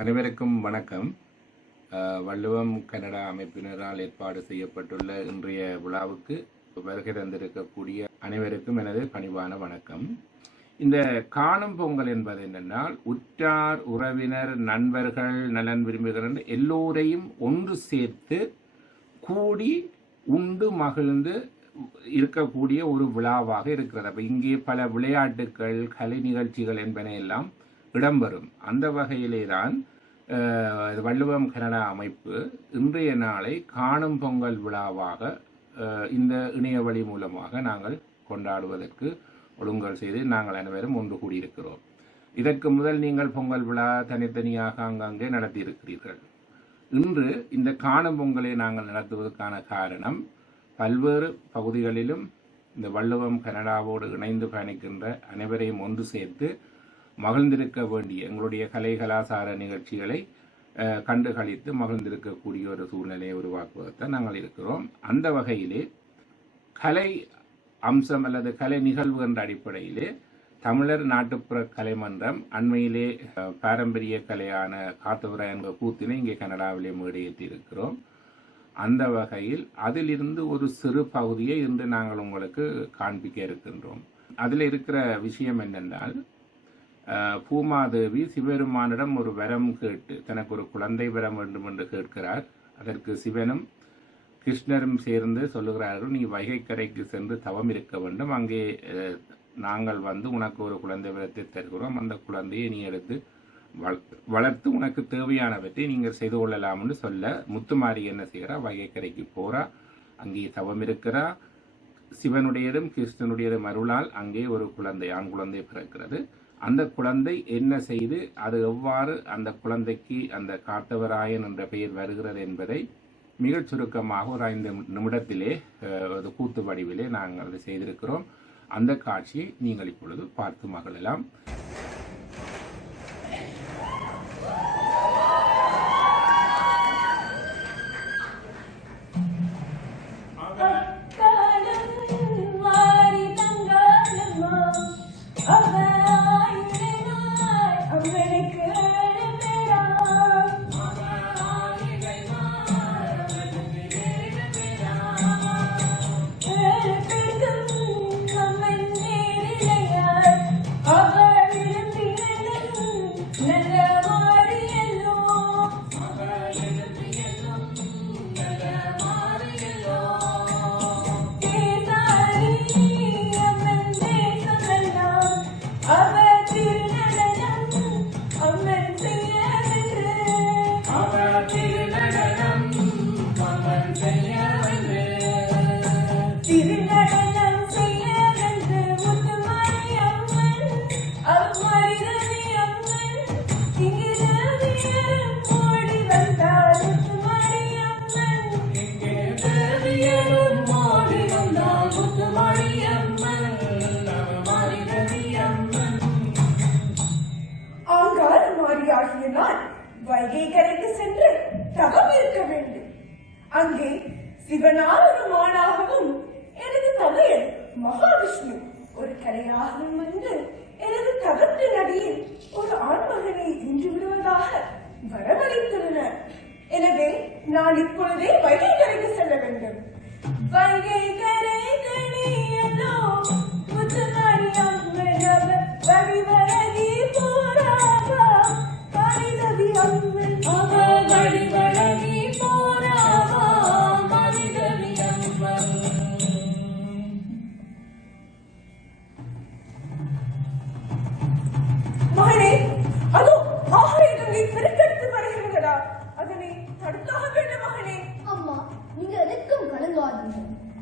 அனைவருக்கும் வணக்கம். வள்ளுவம் கனடா அமைப்பினரால் ஏற்பாடு செய்யப்பட்டுள்ள இன்றைய விழாவுக்கு வருகை தந்திருக்கக்கூடிய அனைவருக்கும் எனது பணிவான வணக்கம். இந்த காணும் பொங்கல் என்பது என்னென்னால் உற்றார் உறவினர் நண்பர்கள் நலன் விரும்புகிறன் எல்லோரையும் ஒன்று சேர்த்து கூடி உண்டு மகிழ்ந்து இருக்கக்கூடிய ஒரு விழாவாக இருக்கிறது. அப்போ இங்கே பல விளையாட்டுக்கள் கலை நிகழ்ச்சிகள் என்பன எல்லாம் இடம்பெறும். அந்த வகையிலே தான் வள்ளுவம் கனடா அமைப்பு இன்றைய நாளை காணும் பொங்கல் விழாவாக இந்த இணைய வழி மூலமாக நாங்கள் கொண்டாடுவதற்கு ஒழுங்கல் செய்து நாங்கள் அனைவரும் ஒன்று கூடியிருக்கிறோம். இதற்கு முதல் நீங்கள் பொங்கல் விழா தனித்தனியாக அங்கங்கே நடத்தியிருக்கிறீர்கள். இன்று இந்த காணும் பொங்கலை நாங்கள் நடத்துவதற்கான காரணம் பல்வேறு பகுதிகளிலும் இந்த வள்ளுவம் கனடாவோடு இணைந்து பயணிக்கின்ற அனைவரையும் ஒன்று சேர்த்து மகிழ்ந்திருக்க வேண்டிய எங்களுடைய கலை கலாச்சார நிகழ்ச்சிகளை கண்டுகளித்து கண்டு மகிழ்ந்திருக்கக்கூடிய ஒரு சூழ்நிலையை உருவாக்குவதற்காக நாங்கள் இருக்கிறோம். அந்த வகையிலே கலை அம்சம் அல்லது கலை நிகழ்வு என்ற அடிப்படையிலே தமிழர் நாட்டுப்புற கலைமன்றம் அண்மையிலே பாரம்பரிய கலையான காத்தவரா என்ற கூத்தினை இங்கே கனடாவிலே மேடையேற்றி இருக்கிறோம் அந்த வகையில் அதிலிருந்து ஒரு சிறு பகுதியை இன்று நாங்கள் உங்களுக்கு காண்பிக்க இருக்கின்றோம். அதில் இருக்கிற விஷயம் என்னென்றால் பூமாதேவி சிவபெருமானிடம் ஒரு வரம் கேட்டு தனக்கு ஒரு குழந்தை வரம் வேண்டும் என்று கேட்கிறார். அதற்கு சிவனும் கிருஷ்ணரும் சேர்ந்து சொல்லுகிறார்கள் நீ வைகைக்கரைக்கு சென்று தவம் இருக்க வேண்டும். அங்கே நாங்கள் வந்து உனக்கு ஒரு குழந்தை விரத்தை தருகிறோம். அந்த குழந்தையை நீ எடுத்து வளர்த்து உனக்கு தேவையானவற்றை நீங்கள் செய்து கொள்ளலாம்னு சொல்ல முத்துமாரி என்ன செய்கிறா? வைகைக்கரைக்கு போறா. அங்கே தவம் இருக்கிறா. சிவனுடையதும் கிருஷ்ணனுடையதும் அருளால் அங்கே ஒரு குழந்தை ஆண் குழந்தை பிறக்கிறது. அந்த குழந்தை என்ன செய்து அது எவ்வாறு அந்த குழந்தைக்கு அந்த காத்தவராயன் என்ற பெயர் வருகிறது என்பதை மிகச் சுருக்கமாக ஒரு ஐந்து நிமிடத்திலே ஒரு கூத்து வடிவிலே நாங்கள் அதை செய்திருக்கிறோம். அந்த காட்சியை நீங்கள் இப்பொழுது பார்த்து மகிழலாம். ஆங்கார நான் வைகை கரைக்கு சென்று தவம் இருக்க வேண்டும். அங்கே சிவனார் மானாகவும் எனது தமையன் மகாவிஷ்ணு ஒரு கலையாகவும் வந்து எனது தகத்தின் அடியில் ஒரு ஆண்மகனை இன்று விடுவதாக வரவழைத்துள்ளனர். எனவே நான் இப்பொழுதே வைகை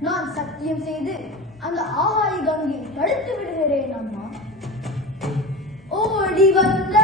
நான் சத்தியம் செய்து அந்த ஆகாய கங்கை தடுத்து விடுகிறேன் அம்மா. ஓடி வந்த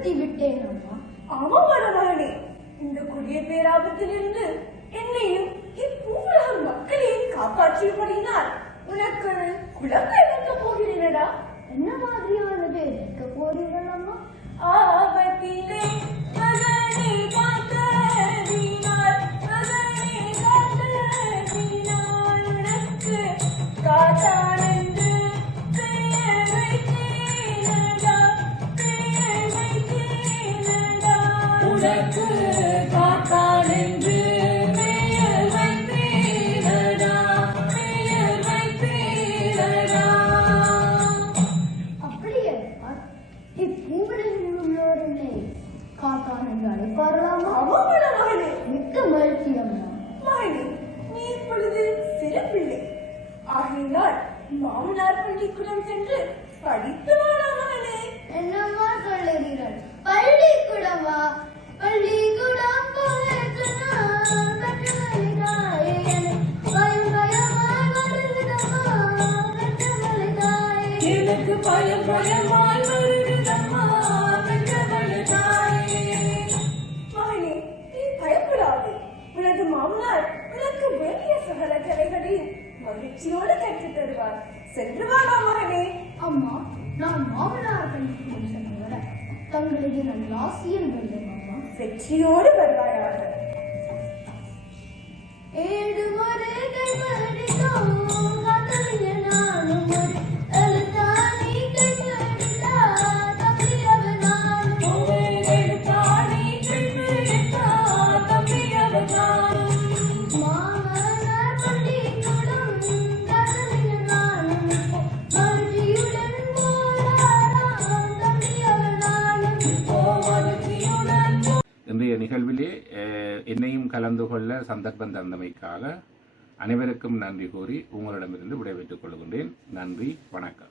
நிறுத்தி விட்டேன் அம்மா. ஆமா மணமகனே இந்த கொடிய பேராபத்திலிருந்து என்னையும் இப்பூவுலக மக்களையும் காப்பாற்றியபடினால் உனக்கு ஒரு குழந்தை போகிறேனடா. என்னவா அப்படியே இப்பூவிலில் உள்ளோருமே காக்கான் என்று அழைப்பார்களாமா? ஆமா மகனே மிக்க மகிழ்ச்சி அம்மா. மகனே நீ இப்பொழுது சிறப்பில்லை. ஆகையினால் மாமனார் பள்ளிக்கூடம் சென்று படித்து வாழ மகனே என்னம்மா சொல்லுகிறீர்கள்? பள்ளிக்கூடமா பள்ளிக்கூடம் என்னை பயம் எனக்கு பயம் வேண்டிய சகல கலைகளையும் மகிழ்ச்சியோடு கற்றுத் தருவார். சென்று வாடா மகனே அம்மா நான் மாமனார் பள்ளிக்கூடம் சென்று வர தங்களது ஆசியில் வேண்டும் அம்மா. வெற்றியோடு வருவாயாக. ஏழு முறை என்னையும் கலந்து கொள்ள சந்தர்ப்பம் தந்தமைக்காக அனைவருக்கும் நன்றி கூறி உங்களிடமிருந்து விடைபெற்றுக் கொள்கின்றேன். நன்றி வணக்கம்.